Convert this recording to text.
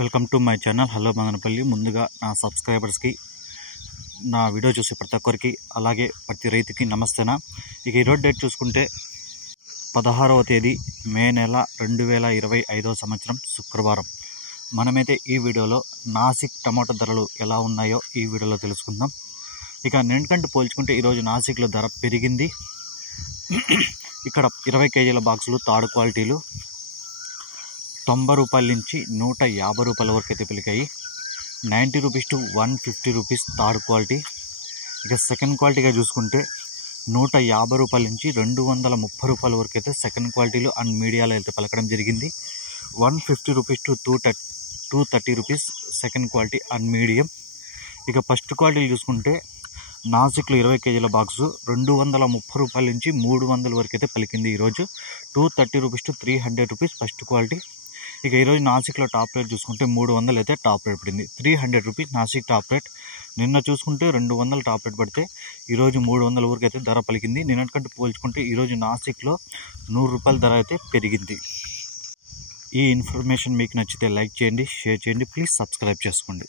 Welcome to my channel hello Madanapalle. ముందుగా నా సబ్స్క్రైబర్స్కి, నా వీడియో చూసే ప్రతి ఒక్కరికి, అలాగే ప్రతి రైతుకి నమస్తేనా. ఇక ఈరోజు డేట్ చూసుకుంటే 16వ తేదీ మే నెల 2025వ సంవత్సరం శుక్రవారం. మనమైతే ఈ వీడియోలో నాసిక్ టమాటో ధరలు ఎలా ఉన్నాయో ఈ వీడియోలో తెలుసుకుందాం. ఇక నిన్నకంటే పోల్చుకుంటే ఈరోజు నాసిక్లో ధర పెరిగింది. ఇక్కడ 20 కేజీల బాక్సులు థర్డ్ క్వాలిటీలు 90 రూపాయల నుంచి 150 రూపాయల వరకు అయితే పలికాయి. 90 rupees to 150 rupees third quality. ఇక సెకండ్ క్వాలిటీగా చూసుకుంటే 150 రూపాయల నుంచి 230 రూపాయల వరకు అయితే సెకండ్ క్వాలిటీలు అండ్ మీడియాలో అయితే పలకడం జరిగింది. 150 rupees to 230 rupees second quality and medium. ఇక ఫస్ట్ క్వాలిటీలు చూసుకుంటే నాసిక్లో 20 కేజీల బాక్సు 230 రూపాయల నుంచి 300 వరకు అయితే పలికింది ఈరోజు. 230 rupees to 300 rupees first quality. ఇక ఈరోజు నాసిక్లో టాప్ రేట్ చూసుకుంటే 300 అయితే టాప్ రేట్ పడింది. 300 రూపీస్ నాసిక్ టాప్ రేట్. నిన్న చూసుకుంటే 200 టాప్ రేట్ పడితే ఈరోజు 300 వరకు అయితే ధర పలికింది. నిన్నటికంటే పోల్చుకుంటే ఈరోజు నాసిక్లో 100 రూపాయల ధర అయితే పెరిగింది. ఈ ఇన్ఫర్మేషన్ మీకు నచ్చితే లైక్ చేయండి, షేర్ చేయండి, ప్లీజ్ సబ్స్క్రైబ్ చేసుకోండి.